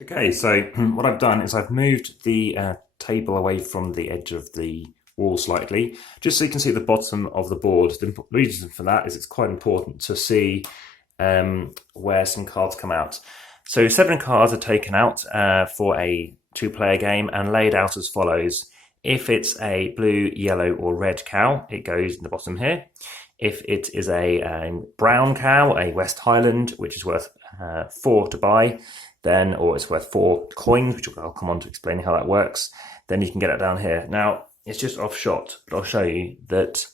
Okay, so what I've done is I've moved the table away from the edge of the wall slightly, just so you can see the bottom of the board. The reason for that is it's quite important to see where some cards come out. So 7 cards are taken out for a 2-player game and laid out as follows. If it's a blue, yellow, or red cow, it goes in the bottom here. If it is a brown cow, a West Highland, which is worth 4 to buy, then, or it's worth 4 coins, which I'll come on to explaining how that works, then you can get it down here. Now, it's just off shot, but I'll show you that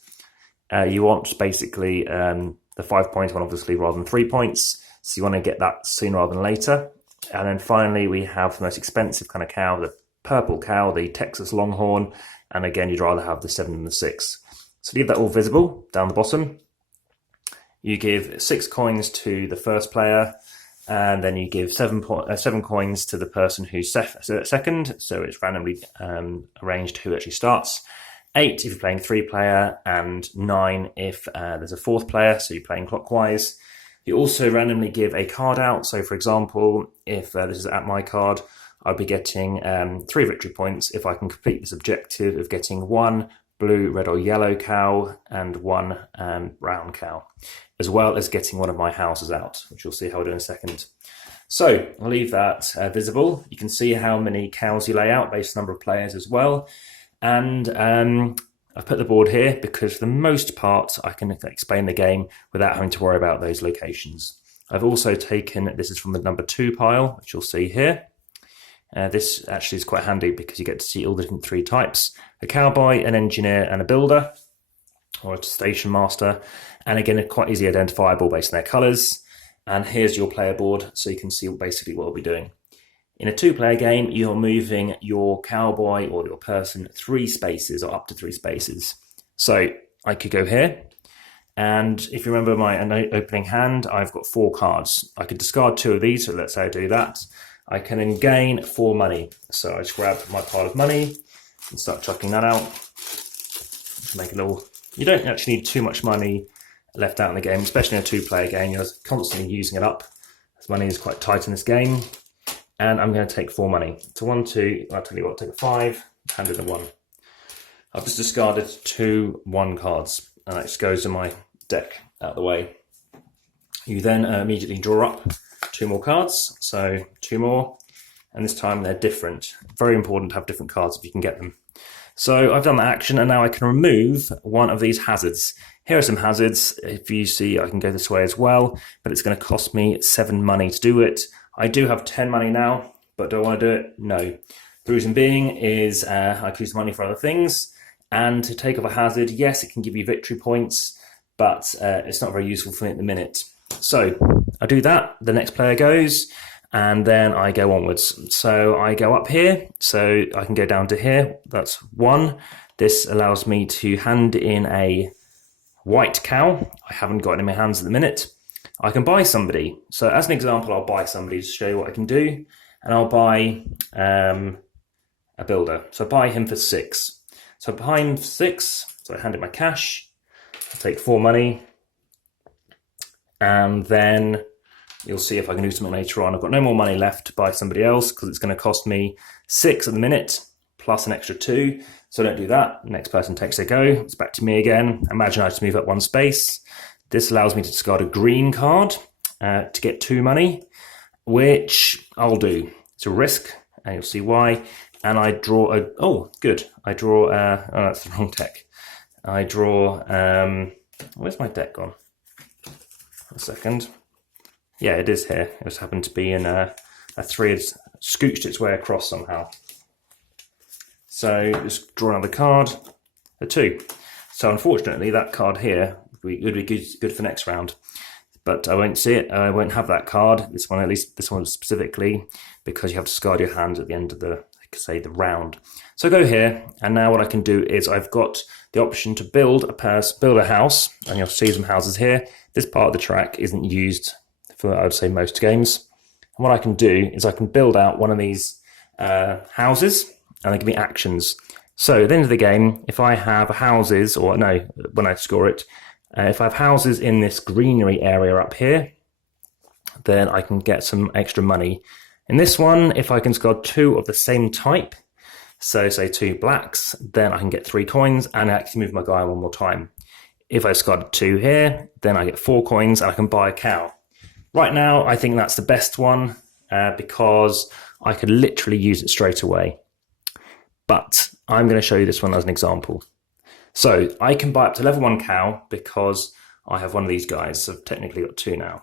you want basically the 5 points one, obviously, rather than 3 points. So you want to get that sooner rather than later. And then finally, we have the most expensive kind of cow, the purple cow, the Texas Longhorn. And again, you'd rather have the 7 than the 6. So leave that all visible down the bottom. You give 6 coins to the first player, and then you give 7 coins to the person who's second, so it's randomly arranged who actually starts. 8 if you're playing 3-player, and 9 if there's a 4th player, so you're playing clockwise. You also randomly give a card out, so for example, if this is at my card, I'd be getting 3 victory points if I can complete this objective of getting 1 blue, red or yellow cow and 1 brown cow, as well as getting one of my houses out, which you'll see how I'll do in a second. So I'll leave that visible. You can see how many cows you lay out based on the number of players as well. And I've put the board here because for the most part I can explain the game without having to worry about those locations. I've also taken, this is from the number 2 pile, which you'll see here. This actually is quite handy because you get to see all the different 3 types: a cowboy, an engineer, and a builder, or a station master. And again, it's quite easily identifiable based on their colours. And here's your player board, so you can see basically what we'll be doing. In a 2-player game, you're moving your cowboy or your person 3 spaces, or up to 3 spaces. So I could go here, and if you remember my opening hand, I've got 4 cards. I could discard 2 of these, so let's say I do that. I can then gain 4 money. So I just grab my pile of money and start chucking that out. Make it all. You don't actually need too much money left out in the game, especially in a 2-player game. You're constantly using it up, as money is quite tight in this game. And I'm going to take 4 money. So 1, 2, I'll tell you what, I'll take a 5, hand in a 1. I've just discarded 2 1 cards, and that just goes in my deck out of the way. You then immediately draw up 2 more cards, so 2 more, and this time they're different. Very important to have different cards if you can get them. So I've done that action, and now I can remove one of these hazards. Here are some hazards. If you see, I can go this way as well, but it's going to cost me 7 money to do it. I do have 10 money now, but do I want to do it? No. The reason being is I could use money for other things, and to take off a hazard, yes, it can give you victory points, but it's not very useful for me at the minute. So I do that, the next player goes, and then I go onwards. So I go up here, so I can go down to here, that's 1. This allows me to hand in a white cow. I haven't got it in my hands at the minute. I can buy somebody. So as an example, I'll buy somebody to show you what I can do, and I'll buy a builder. So I buy him for 6. So I buy him for 6, so I hand in my cash, I take 4 money, and then you'll see if I can do something later on. I've got no more money left to buy somebody else because it's going to cost me 6 at the minute, plus an extra 2. So I don't do that. The next person takes their go. It's back to me again. Imagine I just move up 1 space. This allows me to discard a green card to get 2 money, which I'll do. It's a risk, and you'll see why. And I draw a, oh, good. I draw, oh, that's the wrong deck. I draw, where's my deck gone? A second. Yeah, it is here. It just happened to be in a 3. It's scooched its way across somehow. So just draw another card, a 2. So unfortunately, that card here would be good for next round. But I won't see it. I won't have that card. This one, at least this one specifically, because you have to discard your hand at the end of the, say, the round. So I go here, and now what I can do is I've got the option to build a house, and you'll see some houses here. This part of the track isn't used for, I would say, most games. And what I can do is I can build out one of these houses, and they give me actions. So at the end of the game, if I have houses, or no, when I score it, if I have houses in this greenery area up here, then I can get some extra money In this one, if I can discard 2 of the same type, so say 2 blacks, then I can get 3 coins and actually move my guy one more time. If I discard 2 here, then I get 4 coins and I can buy a cow. Right now, I think that's the best one because I could literally use it straight away. But I'm going to show you this one as an example. So I can buy up to level 1 cow because I have one of these guys, so I've technically got 2 now.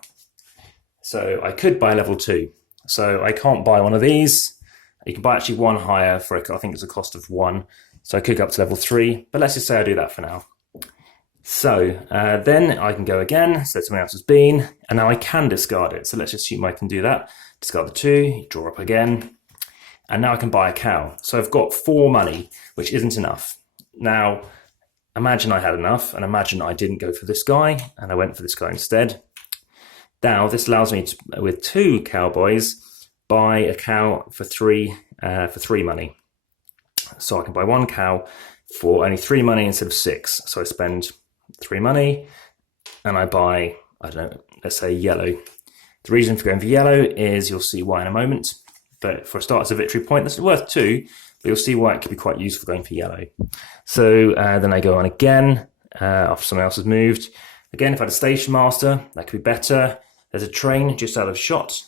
So I could buy level 2. So I can't buy one of these. You can buy actually one higher for, I think it's a cost of 1. So I could go up to level 3, but let's just say I do that for now. So then I can go again, so something else has been, and now I can discard it. So let's assume I can do that. Discard the 2, draw up again, and now I can buy a cow. So I've got 4 money, which isn't enough. Now, imagine I had enough, and imagine I didn't go for this guy, and I went for this guy instead. Now, this allows me to, with 2 cowboys, buy a cow for 3 money. So I can buy 1 cow for only 3 money instead of 6. So I spend 3 money and I buy, I don't know, let's say yellow. The reason for going for yellow is you'll see why in a moment. But for a start as a victory point, that's worth 2, but you'll see why it could be quite useful going for yellow. So then I go on again after someone else has moved. Again, if I had a station master, that could be better. There's a train just out of shot,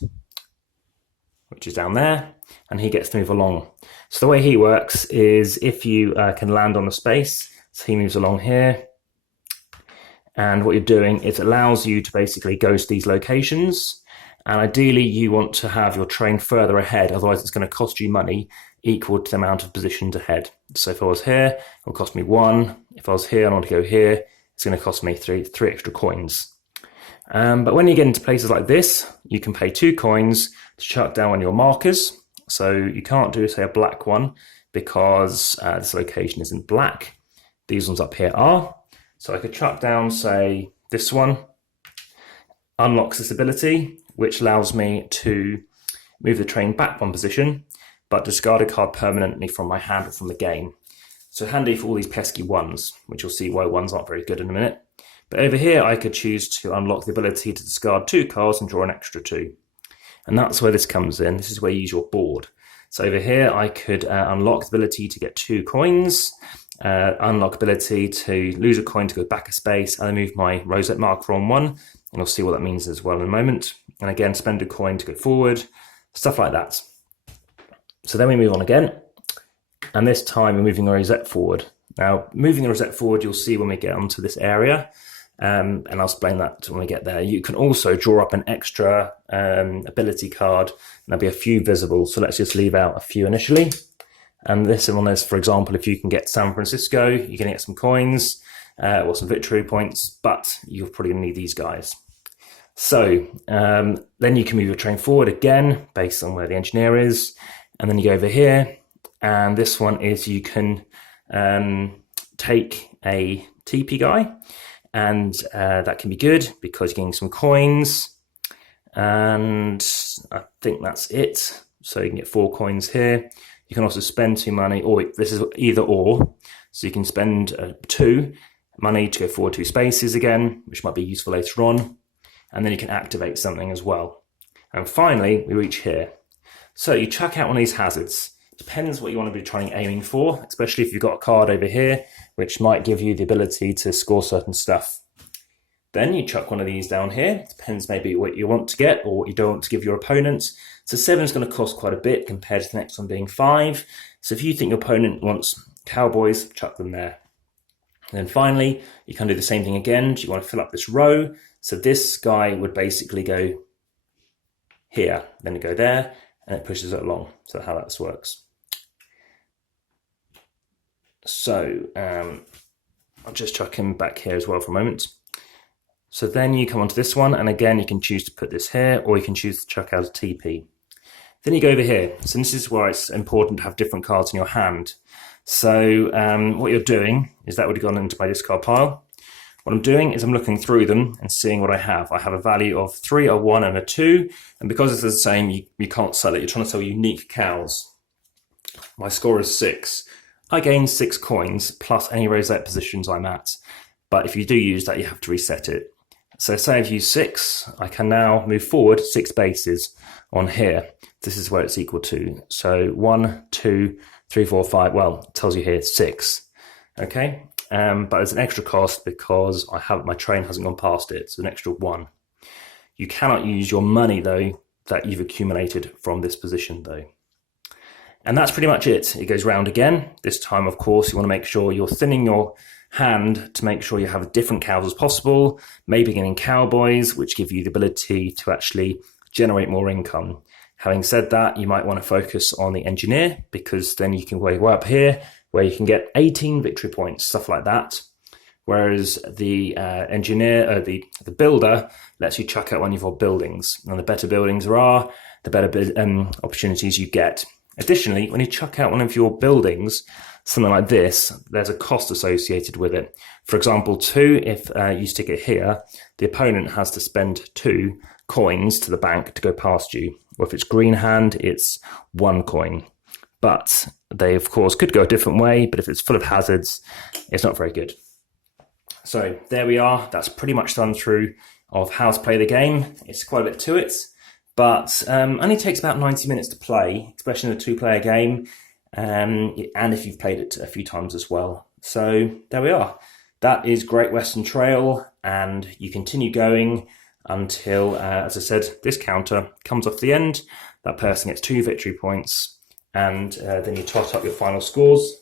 which is down there, and he gets to move along. So the way he works is if you can land on the space, so he moves along here, and what you're doing is it allows you to basically go to these locations, and ideally you want to have your train further ahead, otherwise it's going to cost you money equal to the amount of positions ahead. So if I was here, it will cost me 1. If I was here and I want to go here, it's going to cost me 3 extra coins. But when you get into places like this, you can pay 2 coins to chuck down on your markers. So you can't do, say, a black one because this location isn't black. These ones up here are. So I could chuck down, say, this one. Unlocks this ability, which allows me to move the train back 1 position, but discard a card permanently from my hand or from the game. So handy for all these pesky 1s, which you'll see why 1s aren't very good in a minute. But over here, I could choose to unlock the ability to discard 2 cards and draw an extra 2. And that's where this comes in. This is where you use your board. So over here, I could unlock the ability to get 2 coins, unlock ability to lose a coin to go back a space, and then move my rosette marker on 1. And you'll see what that means as well in a moment. And again, spend a coin to go forward, stuff like that. So then we move on again. And this time we're moving our rosette forward. Now, moving the rosette forward, you'll see when we get onto this area. And I'll explain that when we get there. You can also draw up an extra ability card, and there'll be a few visible. So let's just leave out a few initially. And this one is, for example, if you can get San Francisco, you're going to get some coins or some victory points, but you're probably going to need these guys. So then you can move your train forward again based on where the engineer is. And then you go over here. And this one is you can take a TP guy. And that can be good because you're getting some coins. And I think that's it. So you can get 4 coins here. You can also spend 2 money, or this is either or. So you can spend 2 money to go forward 2 spaces again, which might be useful later on. And then you can activate something as well. And finally, we reach here. So you chuck out one of these hazards. Depends what you want to be aiming for, especially if you've got a card over here, which might give you the ability to score certain stuff. Then you chuck one of these down here. Depends maybe what you want to get or what you don't want to give your opponent. So 7 is going to cost quite a bit compared to the next one being 5. So if you think your opponent wants cowboys, chuck them there. And then finally, you can do the same thing again. Do you want to fill up this row? So this guy would basically go here, then go there, and it pushes it along. So how that works. So I'll just chuck him back here as well for a moment. So then you come onto this one, and again, you can choose to put this here, or you can choose to chuck out a TP. Then you go over here. So this is why it's important to have different cards in your hand. So what you're doing is that would have gone into my discard pile. What I'm doing is I'm looking through them and seeing what I have. I have a value of 3, a 1, and a 2. And because it's the same, you can't sell it. You're trying to sell unique cows. My score is 6. I gain 6 coins plus any rosette positions I'm at. But if you do use that, you have to reset it. So say I've used 6, I can now move forward 6 bases. on here, this is where it's equal to. So 1, 2, 3, 4, 5, well, it tells you here 6. Okay, but there's an extra cost because my train hasn't gone past it, so an extra 1. You cannot use your money though that you've accumulated from this position though. And that's pretty much it. It goes round again. This time, of course, you want to make sure you're thinning your hand to make sure you have as different cows as possible, maybe getting cowboys, which give you the ability to actually generate more income. Having said that, you might want to focus on the engineer, because then you can go up here where you can get 18 victory points, stuff like that. Whereas the engineer, the builder, lets you chuck out one of your buildings. And the better buildings there are, the better opportunities you get. Additionally, when you chuck out one of your buildings, something like this, there's a cost associated with it. For example, 2, if you stick it here, the opponent has to spend 2 coins to the bank to go past you. Or if it's green hand, it's 1 coin. But they, of course, could go a different way, but if it's full of hazards, it's not very good. So there we are. That's pretty much done through of how to play the game. It's quite a bit to it, but only takes about 90 minutes to play, especially in a 2-player game, and if you've played it a few times as well. So there we are. That is Great Western Trail, and you continue going until, as I said, this counter comes off the end. That person gets 2 victory points, and then you tot up your final scores.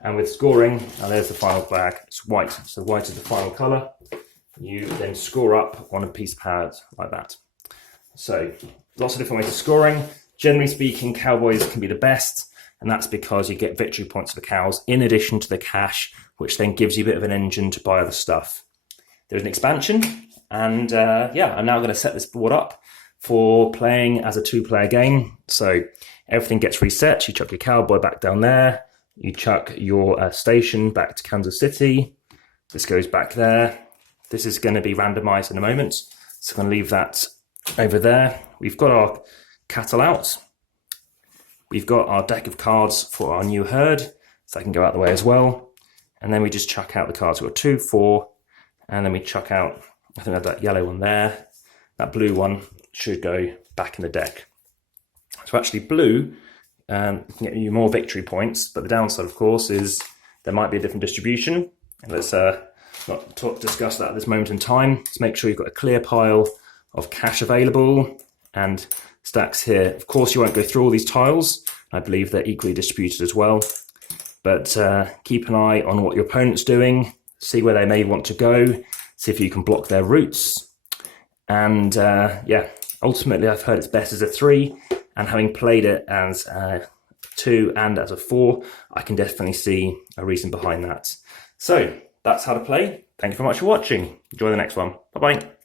And with scoring, now there's the final flag. It's white, so white is the final colour. You then score up on a piece of pad like that. So lots of different ways of scoring. Generally speaking, cowboys can be the best, and that's because you get victory points for cows in addition to the cash, which then gives you a bit of an engine to buy other stuff. There's an expansion, and I'm now going to set this board up for playing as a 2-player game. So everything gets reset. You chuck your cowboy back down there. You chuck your station back to Kansas City. This goes back there. This is going to be randomized in a moment, so I'm going to leave that over there. We've got our cattle out. We've got our deck of cards for our new herd, so that can go out the way as well. And then we just chuck out the cards. We've got 2, 4, and then we chuck out, I think I have that yellow one there. That blue one should go back in the deck. So actually blue can get you more victory points, but the downside, of course, is there might be a different distribution. And let's not discuss that at this moment in time. Let's make sure you've got a clear pile of cash available and stacks here. Of course, you won't go through all these tiles. I believe they're equally distributed as well. But keep an eye on what your opponent's doing, see where they may want to go, see if you can block their routes. And ultimately, I've heard it's best as a 3. And having played it as a 2 and as a 4, I can definitely see a reason behind that. So that's how to play. Thank you very much for watching. Enjoy the next one. Bye-bye.